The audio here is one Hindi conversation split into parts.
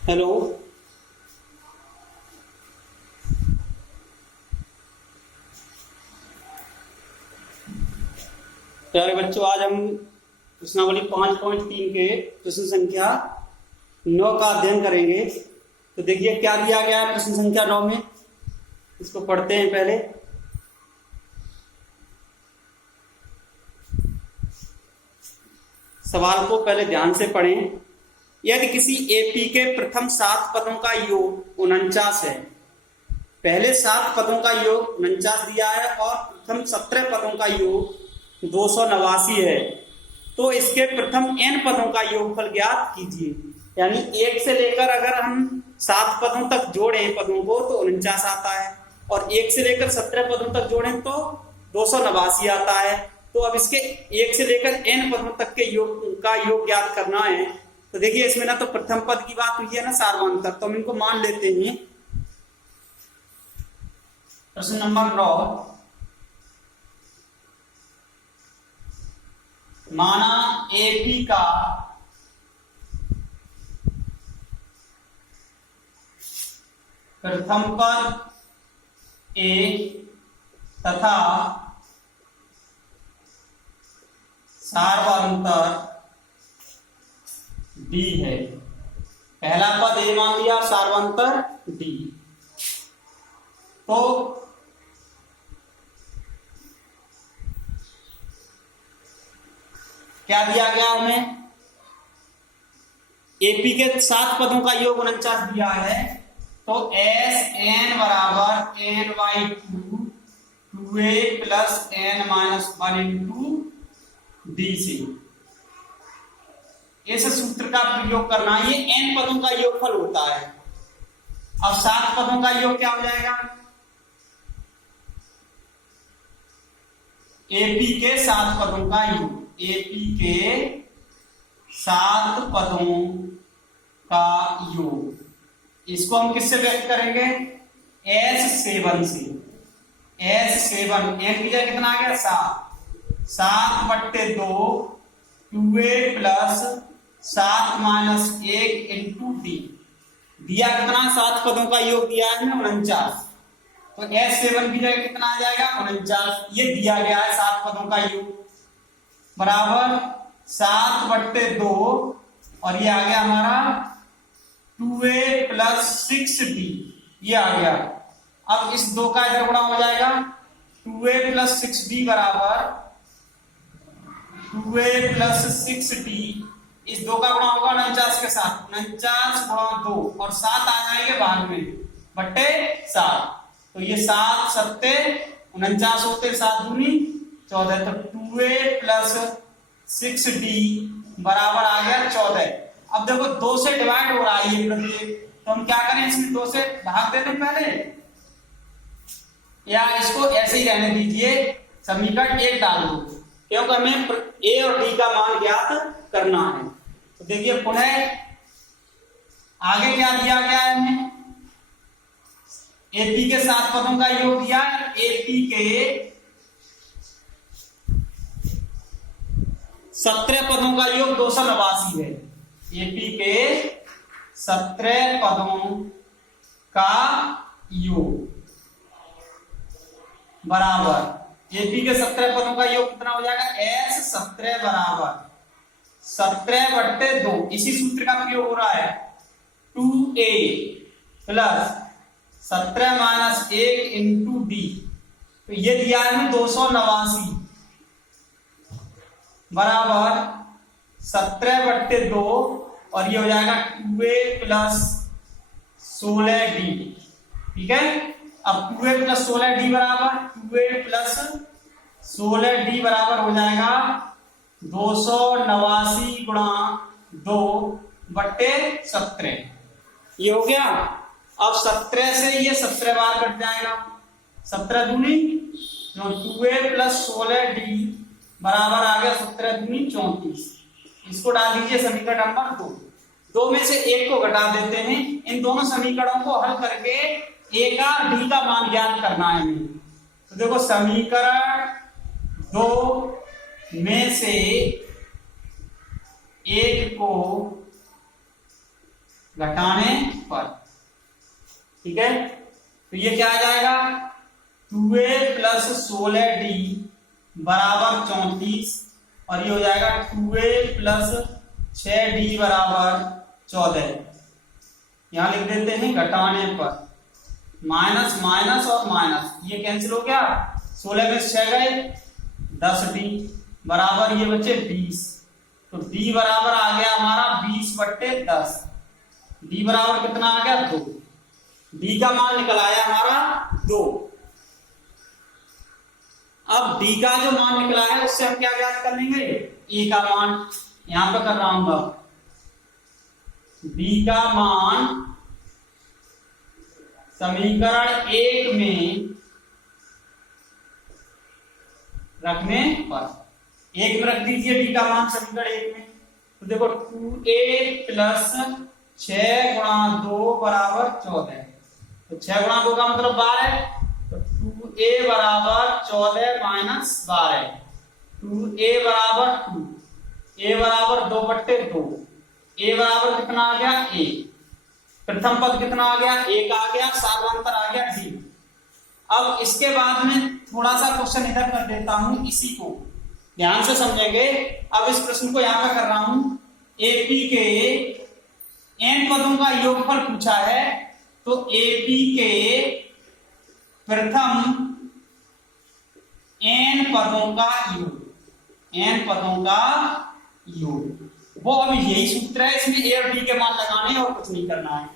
हेलो। प्यारे बच्चों, आज हम प्रश्नावली 5.3 के प्रश्न संख्या 9 का अध्ययन करेंगे। तो देखिए क्या दिया गया है प्रश्न संख्या 9 में, इसको पढ़ते हैं पहले। सवाल को पहले ध्यान से पढ़ें। यदि किसी एपी के प्रथम 7 पदों का योग 49 है, पहले 7 पदों का योग 49 दिया है और प्रथम 17 पदों का योग 289 है, तो इसके प्रथम n पदों का योगफल ज्ञात कीजिए। यानी 1 से लेकर अगर हम 7 पदों तक जोड़ें पदों को तो 49 आता है, और 1 से लेकर 17 पदों तक जोड़ें तो 289 आता है। तो अब इसके 1 से लेकर n पदों तक के योग का योग ज्ञात करना है। तो देखिए इसमें ना तो प्रथम पद की बात हुई है ना सार्वंतर, तो हम इनको मान लेते हैं। प्रश्न नंबर 9, माना एपी का प्रथम पद ए तथा सार्वंतर डी है। पहला पद ए मान लिया, सार्वंतर डी। तो क्या दिया गया हमें? एपी के 7 पदों का योग 49 दिया है, तो एस एन बराबर N by 2 2a plus N minus 1 into D से इस सूत्र का प्रयोग करना। ये n पदों का योगफल होता है। अब 7 पदों का योग क्या हो जाएगा? एपी के 7 पदों का योग, एपी के 7 पदों का योग, इसको हम किससे व्यक्त करेंगे? S7 से। S7 n की जगह कितना आ गया? 7 7/2 2a plus 7 minus 1 into D. दिया कितना? 7 पदों का योग दिया है 49, तो S7 की जगह कितना आ जाएगा? 49। ये दिया गया है 7 पदों का योग बराबर 7/2 और ये आ गया हमारा 2a प्लस 6d, ये आ गया। अब इस 2 का इधर गुणा हो जाएगा, 2a प्लस 6d बराबर 2a प्लस 6d। इस 2 का गुणा होगा 49 के साथ, 49 गुणा 2 और 7 आ जाएंगे बाद में बट्टे 7। तो ये 7 सत्ते 49 होते, 7 दूनी 14, तो 2a प्लस 6d बराबर आ गया 14। अब देखो 2 से डिवाइड हो रहा है ये प्रत्येक, तो हम क्या करें? इसमें 2 से भाग देते पहले, या इसको ऐसे ही रहने दीजिए, समीकरण 1 डाल दो, क्योंकि हमें ए और डी का मान ज्ञात करना है। तो देखिए पुनः आगे क्या दिया गया है हमें? एपी के 7 पदों का योग दिया है। एपी के 17 पदों का योग 289 है। एपी के 17 पदों का योग बराबर, एपी के 17 पदों का योग कितना हो जाएगा? S17 बराबर 17/2, इसी सूत्र का प्रयोग हो रहा है, 2a plus 17 minus 1 into D. तो ये दिया है 289 बराबर 17/2 और ये हो जाएगा 2a प्लस 16d। ठीक है, अब 2a प्लस 16d बराबर 2a प्लस 16d बराबर हो जाएगा 289 गुणा 2/17। ये हो गया। अब 17 से ये 17 बार कट जाएगा, 17 दूनी 2a प्लस 16d बराबर आ गया 17 दूनी 34। इसको डाल दीजिए समीकरण नंबर 2। 2 में से 1 को घटा देते हैं। इन दोनों समीकरणों को हल करके ए का डी का मान ज्ञात करना है हमें। तो देखो समीकरण 2 में से 1 को घटाने पर। ठीक है, तो ये क्या आ जाएगा 2a प्लस 16d बराबर 34 और ये हो जाएगा 2a प्लस 6d बराबर 14। यहां लिख देते हैं घटाने पर, माइनस माइनस और माइनस ये कैंसिल हो गया, 16 में 6 गए 10d बराबर ये बचे 20। तो d बराबर आ गया हमारा 20/10। d बराबर कितना आ गया 2। d का मान निकल आया हमारा 2। अब d का जो मान निकला है उससे हम क्या ज्ञात कर लेंगे, a का मान। यहां पर कर रहा हूं d का मान समीकरण 1 में रखने पर, 1 में रख दीजिए d का मान समीकरण 1 में। तो देखो 2a प्लस 6 गुणा 2 बराबर 14। तो 6 गुणा 2 का मतलब 12। तो 2a बराबर 14 माइनस 12। 2a बराबर 2, a बराबर 2/2। a बराबर कितना आ गया 1। प्रथम पद कितना आ गया 1 आ गया, सार्वंतर आ गया d। अब इसके बाद में थोड़ा सा क्वेश्चन इधर कर देता हूं, इसी को ध्यान से समझेंगे। अब इस प्रश्न को यहां पर कर रहा हूं, एपी के n पदों का योगफल पूछा है। तो एपी के प्रथम n पदों का योग, n पदों का योग, वो अब यही सूत्र है, इसमें a और d के मान लगाने और कुछ नहीं करना है।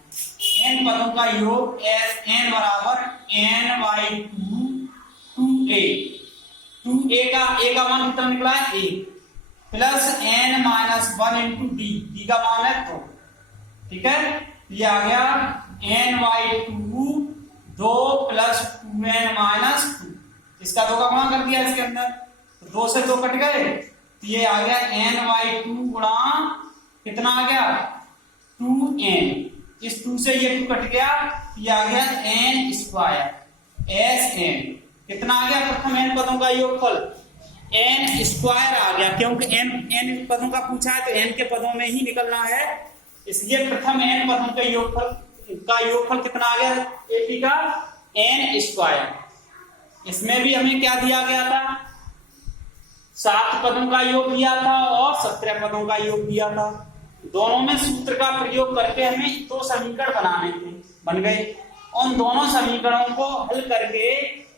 n पदों का योग n बराबर n/2 2a। 2a का a का मान कितना निकला है 1 प्लस n-1 इंटू d का मान है 2। ठीक है, ये आ गया n/2 2 प्लस 2n-2। इसका 2 का गुणा कर दिया इसके अंदर, तो 2 से 2 कट गए, तो ये आ गया n/2 गुणा कितना आ गया 2n। इस 2 से ये 2 कट गया, ये आ गया n स्क्वायर Sn। कितना आ गया प्रथम n पदों का योगफल n स्क्वायर आ गया, क्योंकि n पदों का पूछा है तो n के पदों में ही निकलना है, इसलिए प्रथम n पदों के योगफल कितना आ गया एपी का n स्क्वायर। इसमें भी हमें क्या दिया गया था 7 पदों का योग दिया था और 17 पदों का योग दिया था। दोनों में सूत्र का प्रयोग करके हमें 2 समीकरण बनाने थे, बन गए। उन दोनों समीकरणों को हल करके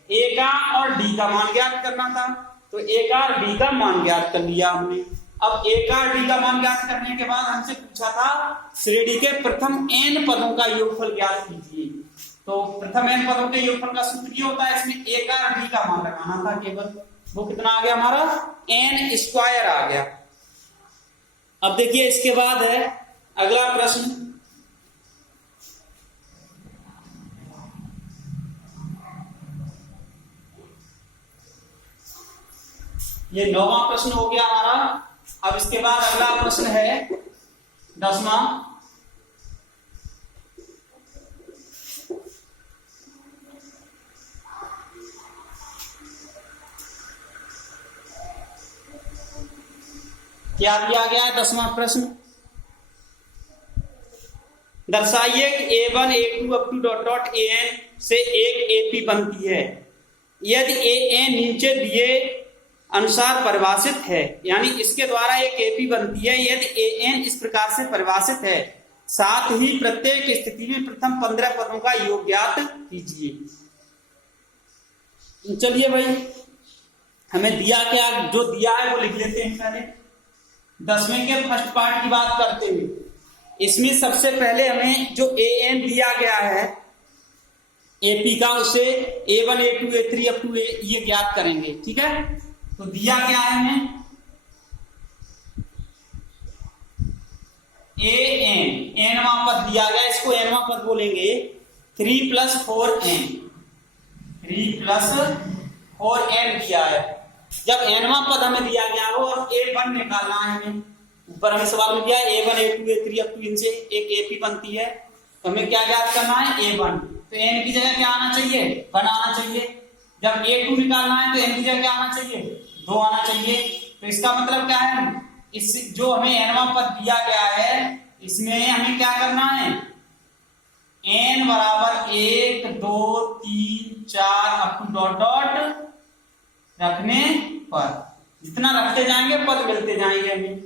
a का और d का मान ज्ञात करना था, तो a का और d का मान ज्ञात कर लिया हमने। अब a का और d का मान ज्ञात करने के बाद हमसे पूछा था श्रेणी के प्रथम n पदों का योगफल ज्ञात कीजिए। तो प्रथम n पदों के योगफल का सूत्र ये होता है, इसमें a का और d का मान लगाना था केवल। वो कितना आ गया हमारा n स्क्वायर आ गया। अब देखिए इसके बाद है अगला प्रश्न, ये 9वां प्रश्न हो गया हमारा। अब इसके बाद अगला प्रश्न है 10वां। क्या दिया गया है 10वां प्रश्न, दर्शाइए कि a1 a2 up to dot dot an से एक एपी बनती है यदि an नीचे दिए अनुसार परिभाषित है। यानी इसके द्वारा एक एपी बनती है यदि an इस प्रकार से परिभाषित है, साथ ही प्रत्येक स्थिति में प्रथम 15 पदों का योग ज्ञात कीजिए। चलिए भाई, हमें दिया क्या, जो दिया है वो लिख लेते हैं पहले। 10वें के फर्स्ट पार्ट की बात करते हुए इसमें सबसे पहले हमें जो an दिया गया है एपी का, उसे a1 a2 a3 up to ये ज्ञात करेंगे। ठीक है, तो दिया क्या है हमें n पद दिया गया, इसको nवां पद बोलेंगे। 3 + 4n, 3 + 4n दिया है। जब nवां पद हमें दिया गया हो और a1 निकालना है हमें, ऊपर हमें सवाल में दिया है a1 a2 a3 up to इनसे एक एपी बनती है, तो हमें क्या ज्ञात करना है a1। तो n की जगह क्या आना चाहिए 1 आना चाहिए। जब a2 निकालना है तो n की जगह क्या आना चाहिए 2 आना चाहिए। तो इसका मतलब क्या है, इस जो हमें nवां पद दिया गया है इसमें हमें क्या करना है, n बराबर 1 2 3 4 अप टू डॉट डॉट रखने पर जितना रखते जाएंगे पद मिलते जाएंगे हमें।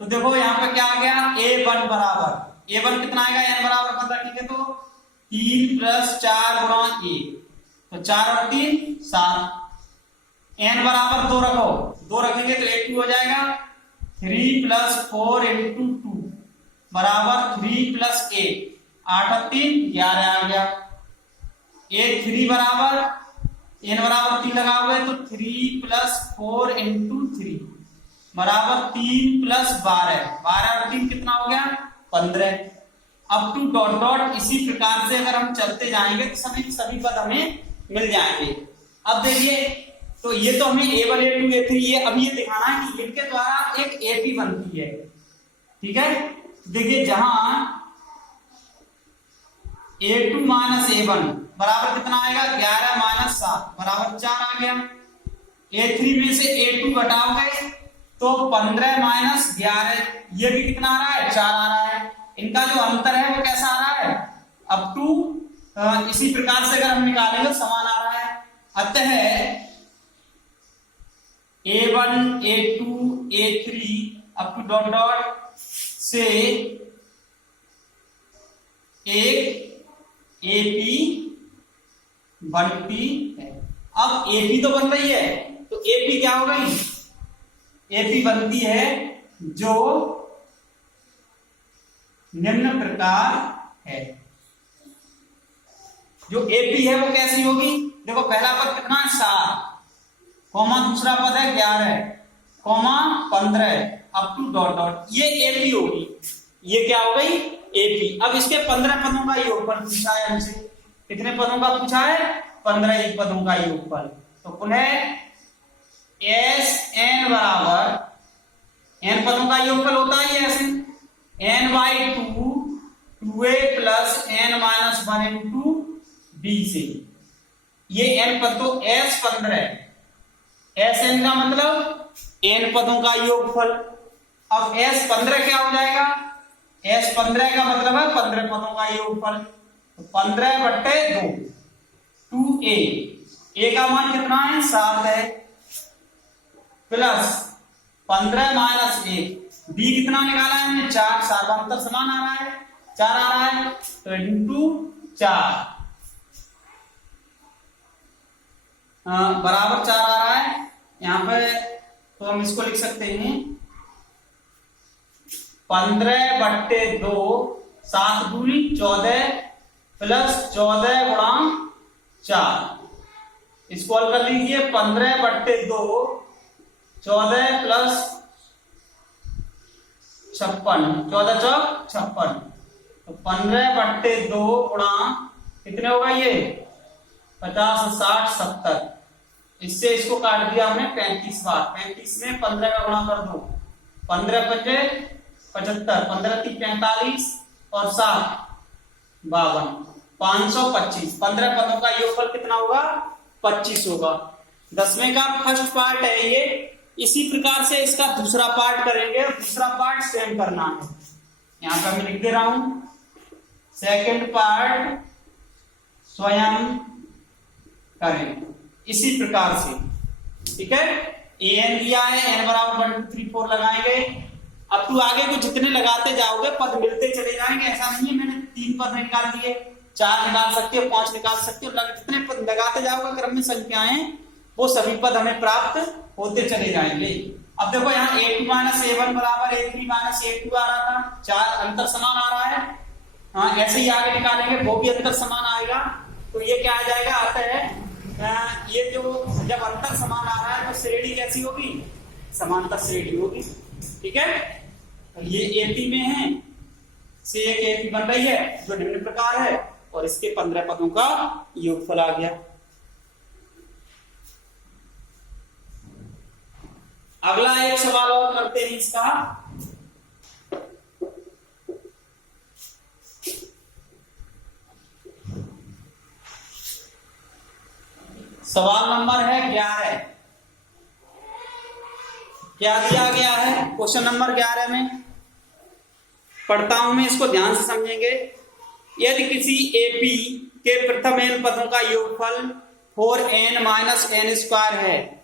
तो देखो यहाँ पे क्या आ गया, a1 बराबर, a1 कितना आएगा, n बराबर पद रखेंगे तो 3 + 4 गुणा 1, तो 4 और 3 7, n बराबर 2 रखो, 2 रखेंगे तो a2 हो जाएगा, 3 + 4 × 2 बराबर 3 + 8, 8 और 3 11 आ गया। a3 बराबर n बराबर 3 लगाओगे तो 3 + 4 × 3 बराबर 3 + 12, 12 और 3 कितना हो गया 15, अप टू डॉट डॉट। इसी प्रकार से अगर हम चलते जाएंगे तो सभी पद हमें मिल जाएंगे। अब देखिए, तो ये तो हमें a1 a2 a3 ये अब ये दिखाना है कि इनके द्वारा एक AP बनती है, ठीक है। देखिए जहां a2 - a1 बराबर कितना आएगा, 11 - 7 बराबर 4 आ गया। a3 में से a2 घटाओगे तो 15 - 11, ये भी कितना आ रहा है 4 आ रहा है। इनका जो अंतर है वो कैसा आ रहा है, अप टू इसी प्रकार से अगर हम निकालेंगे समान आ रहा है। अतः a1 a2 a3 up to dot dot से एक AP बनती है। अब AP तो बन रही है, तो AP क्या हो गई, AP बनती है जो निम्न प्रकार है। जो AP है वो कैसी होगी, देखो पहला पद कितना है 7, कॉमा दूसरा पद है 11, comma 15 up to dot dot, ये AP होगी। ये क्या हो गई AP। अब इसके 15 पदों का योगफल पूछा है हमसे, कितने पदों का पूछा है, 15 ही पदों का योगफल। तो पुनः SN बराबर, n पदों का योगफल होता है ऐसे, n/2 2a + n - 1 × b से, ये n पद तो S15, SN का मतलब n पदों का योगफल। अब S15 क्या हो जाएगा, S15 का मतलब है 15 पदों का योगफल, तो 15/2 2a, a का मान कितना है 7 है, प्लस 15 - 1, b कितना निकाला है हमने 4, 7 का मतलब समान आ रहा है 4 आ रहा है, तो × 4 बराबर 4 आ रहा है यहाँ पे। तो हम इसको लिख सकते हैं 15/2 7 दूनी 14 प्लस 14 गुणा 4, इसको हल कर लीजिए 15/2 14 प्लस 56, 14 चौक 56, तो 15/2 गुणा कितने होगा ये 50 60 70, इससे इसको काट दिया हमने 35 बार, 35 में 15 का गुणा कर दो, 15 × 5 = 75, 15 × 3 = 45 और 7 52, 525। 15 पदों का योगफल कितना होगा 25 होगा। 10वें का फर्स्ट पार्ट है ये। इसी प्रकार से इसका दूसरा पार्ट करेंगे, दूसरा पार्ट सेम करना है, यहां पर मैं लिख दे रहा हूं, सेकंड पार्ट स्वयं करें इसी प्रकार से, ठीक है। an दिया है, n बराबर 1 2 3 4 लगाएंगे, अब तू आगे को जितने लगाते जाओगे पद मिलते चले जाएंगे। ऐसा नहीं है मैंने 3 पद निकाल दिए, 4 निकाल सकते हो, 5 निकाल सकते हो, जितने पद लगाते जाओगे क्रम में संख्याएं वो सभी पद हमें प्राप्त होते चले जाएंगे। अब देखो यहाँ a2 - a1 बराबर a3 - a2 आ रहा था, 4 अंतर समान आ रहा है, हाँ ऐसे ही आगे निकालेंगे वो भी अंतर समान आएगा, तो ये क्या आ जाएगा, आता है ये जो जब अंतर समान आ रहा है तो श्रेणी कैसी होगी, समांतर श्रेणी होगी, ठीक है। ये AP में है, से एक AP बन रही है जो निम्न प्रकार है, और इसके 15 पदों का योगफल आ गया। अगला एक सवाल और करते हैं इसका, सवाल नंबर है 11। क्या दिया गया है क्वेश्चन नंबर 11 में, पढ़ता हूं मैं, इसको ध्यान से समझेंगे। यदि किसी एपी के प्रथम n पदों का योगफल 4n माइनस n स्क्वायर है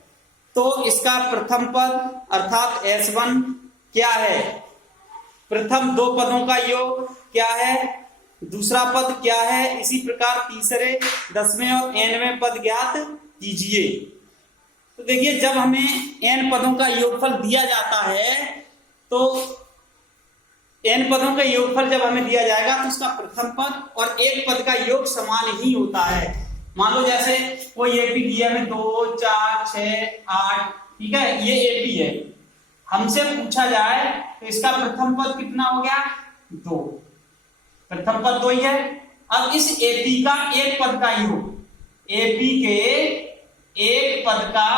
तो इसका प्रथम पद अर्थात S1 क्या है? प्रथम दो पदों का योग क्या है? दूसरा पद क्या है? इसी प्रकार तीसरे, 10वें और nवें पद ज्ञात कीजिए। तो देखिए, जब हमें n पदों का योगफल दिया जाता है तो n पदों का योगफल जब हमें दिया जाएगा तो उसका प्रथम पद और एक पद का योग समान ही होता है। मान लो जैसे कोई एपी दिया हमें 2, 4, 6, 8, ठीक है, ये एपी है। हमसे पूछा जाए तो इसका प्रथम पद कितना हो गया? 2, प्रथम पद 2 ही है। अब इस एपी का एक पद का योग, एपी के एक पद का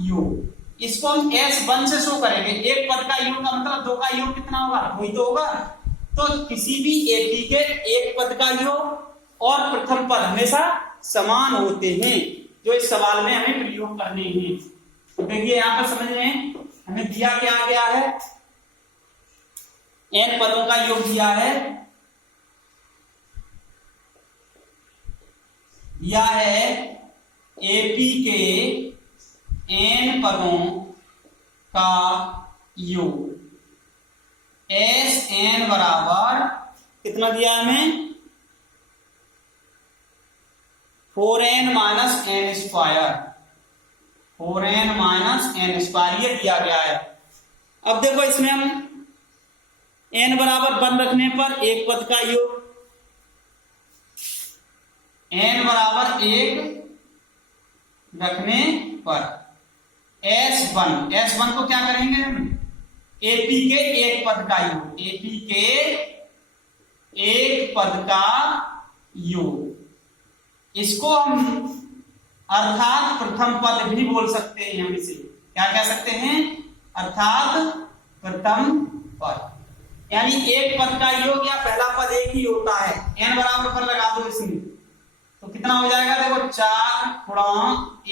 योग, इसको हम S1 से शो करेंगे। एक पद का योग का मतलब 2 का योग कितना होगा? 2 ही तो होगा। तो किसी भी एपी के एक पद का योग और प्रथम पद हमेशा समान होते हैं, जो इस सवाल में हमें प्रयोग करने हैं। तो देखिए यहां पर समझ लें, हमें दिया क्या गया है? n पदों का योग दिया है, एपी के n पदों का योग। Sn बराबर कितना दिया है हमें? 4n minus n square, 4n minus n square ये दिया गया है। अब देखो इसमें हम n बराबर 1 रखने पर एक पद का योग, n बराबर 1 रखने पर S1 को क्या करेंगे हम? एपी के एक पद का योग, एपी के एक पद का योग, इसको हम अर्थात प्रथम पद भी बोल सकते हैं। हम इसे क्या कह सकते हैं? अर्थात प्रथम पद, यानी एक पद का योग या पहला पद एक ही होता है। n बराबर पर लगा दो इसमें, तो कितना हो जाएगा? देखो 4 गुणा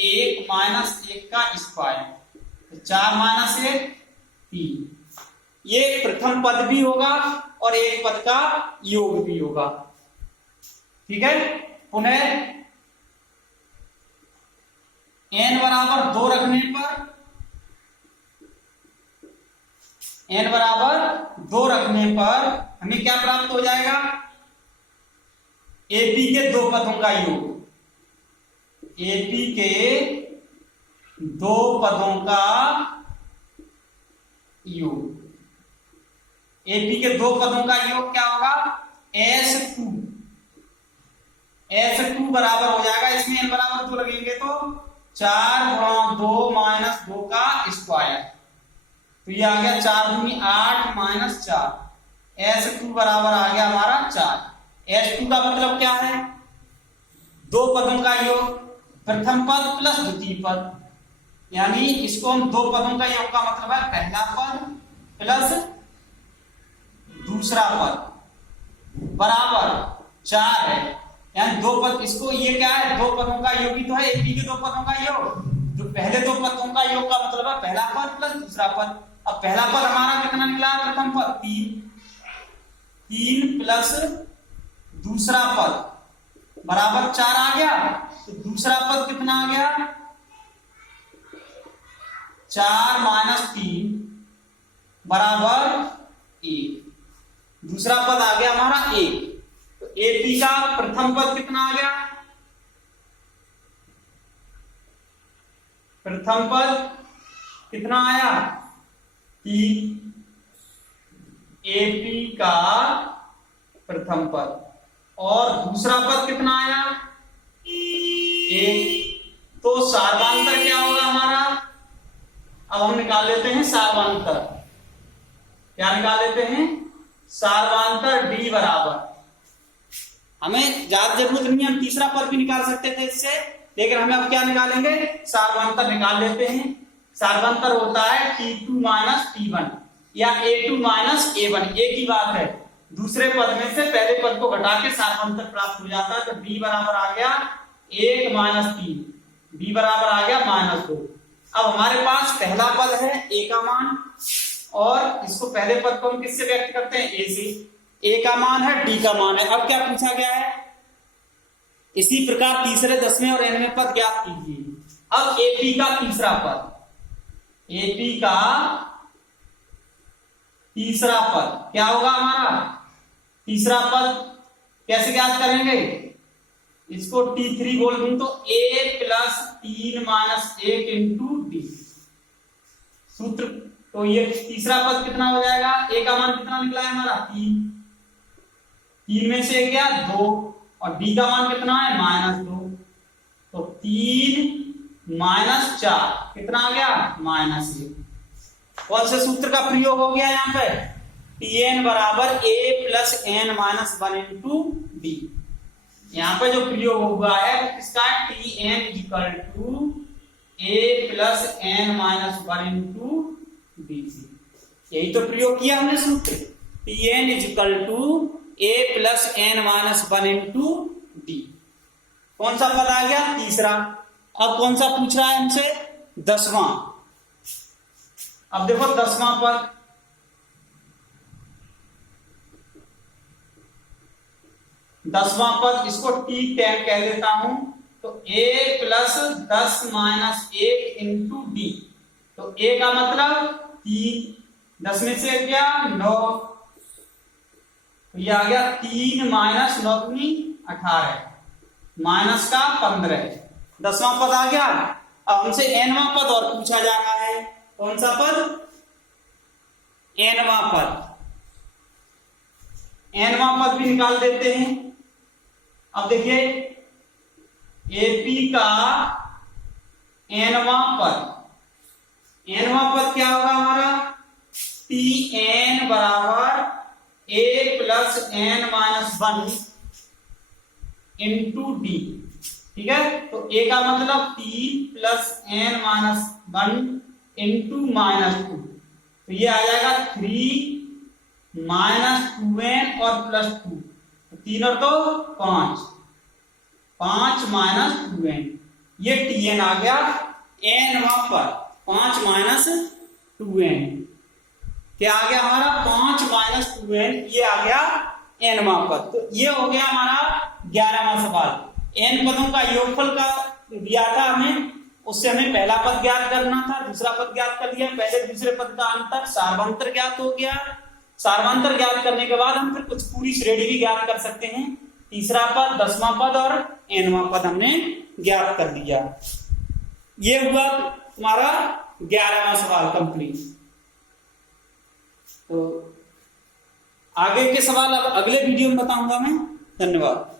1 माइनस 1 का स्क्वायर, तो 4 माइनस 1 3। ये प्रथम पद भी होगा और एक पद का योग भी होगा। ठीक है, पुनः n बराबर 2 रखने पर, n बराबर 2 रखने पर हमें क्या प्राप्त हो जाएगा? एपी के दो पदों का योग, एपी के दो पदों का योग, एपी के दो पदों का योग क्या होगा? S2 बराबर हो जाएगा, इसमें n बराबर 2 लगेंगे तो 4 गुणा 2 माइनस 2 का स्क्वायर, तो ये आ गया 4 दूनी 8 माइनस 4, S2 बराबर आ गया हमारा 4। S2 का मतलब क्या है? दो पदों का योग, प्रथम पद प्लस द्वितीय पद, यानी इसको हम दो पदों का योग का मतलब है पहला पद प्लस दूसरा पद बराबर 4 है, यानी दो पद, इसको ये क्या है? दो पदों का योग ही तो है, एपी के दो पदों का योग। जो पहले दो पदों का योग का मतलब है पहला पद प्लस दूसरा पद। अब पहला पद हमारा कितना निकला? प्रथम पद 3 प्लस दूसरा पद बराबर 4 आ गया, तो दूसरा पद कितना आ गया? 4 माइनस 3 बराबर 1, दूसरा पद आ गया हमारा 1। तो एपी का प्रथम पद कितना आ गया? प्रथम पद कितना आया? 3, एपी का प्रथम पद, और दूसरा पद कितना आया? 1। तो सार्वांतर क्या होगा हमारा? अब हम निकाल लेते हैं सार्वांतर। क्या निकाल लेते हैं? सार्वांतर d बराबर, हमें ज्यादा जरूरत नहीं है, हम तीसरा पद भी निकाल सकते थे इससे, लेकिन हमें अब क्या निकालेंगे? सार्वांतर निकाल लेते हैं। सार्वांतर होता है T2 माइनस T1 या A2 माइनस A1, एक ही बात है। दूसरे पद में से पहले पद को घटा के सार्वांतर प्राप्त हो जाता है। तो d बराबर आ गया 1 माइनस 3, d बराबर आ गया -2। अब हमारे पास पहला पद है a का मान और इसको पहले पद को हम किससे व्यक्त करते हैं, ए से। ए का मान है, डी का मान है। अब क्या पूछा गया है, इसी प्रकार तीसरे, 10वें और 11वें पद ज्ञात कीजिए। अब एपी का तीसरा पद, एपी का तीसरा पद क्या होगा हमारा, तीसरा पद कैसे ज्ञात करेंगे, इसको T3 बोल दूं तो a plus 3 minus 1 into D सूत्र। तो ये तीसरा पद कितना हो जाएगा, a का मान कितना निकला है हमारा 3, 3 में से क्या 2, और d का मान कितना है -2, तो 3 माइनस 4 कितना आ गया -1। कौन से सूत्र का प्रयोग हो गया यहाँ पे, Tn बराबर a plus n minus 1 into D. यहाँ पे जो प्रयोग हुआ है वो किसका है, Tn equal to a plus n minus 1 into D. यही तो प्रयोग किया हमने सूत्र, Tn equal to a plus n minus 1 into D. कौन सा पद आ गया, तीसरा। अब कौन सा पूछ रहा है हमसे, 10वां। अब देखो 10वां पद, 10वां पद, इसको T10 कह देता हूं, तो a plus 10 minus 1 into D. तो a का मतलब 3, 10 में से क्या 9, तो ये आ गया 3 माइनस 9 दूनी 18, माइनस का 15। 10वां पद आ गया। अब हमसे nवां पद और पूछा जा रहा है, कौन सा पद, nवां पद। nवां पद भी निकाल देते हैं। अब देखिए एपी का nवां पद, nवां पद क्या होगा हमारा, Tn बराबर a plus n minus 1 into D. ठीक है, तो a का मतलब 3 प्लस n माइनस 1 इंटू -2, तो ये आ जाएगा 3 माइनस 2n और प्लस 2, 3 और 2 5, 5 माइनस 2n। ये Tn आ गया nवां पद, 5 माइनस 2n। क्या आ गया हमारा, 5 माइनस 2n, ये आ गया nवां पद। तो ये हो गया हमारा 11वां सवाल। n पदों का योगफल का दिया था हमें, उससे हमें पहला पद ज्ञात करना था, दूसरा पद ज्ञात कर दिया, पहले दूसरे पद का अंतर, सार्वंतर ज्ञात हो गया। सार्वंतर ज्ञात करने के बाद हम फिर कुछ पूरी श्रेणी भी ज्ञात कर सकते हैं। तीसरा पद, 10वां पद और nवां पद हमने ज्ञात कर दिया। ये हुआ तुम्हारा 11वां सवाल कंप्लीट। तो आगे के सवाल अब अगले वीडियो में बताऊंगा मैं। धन्यवाद।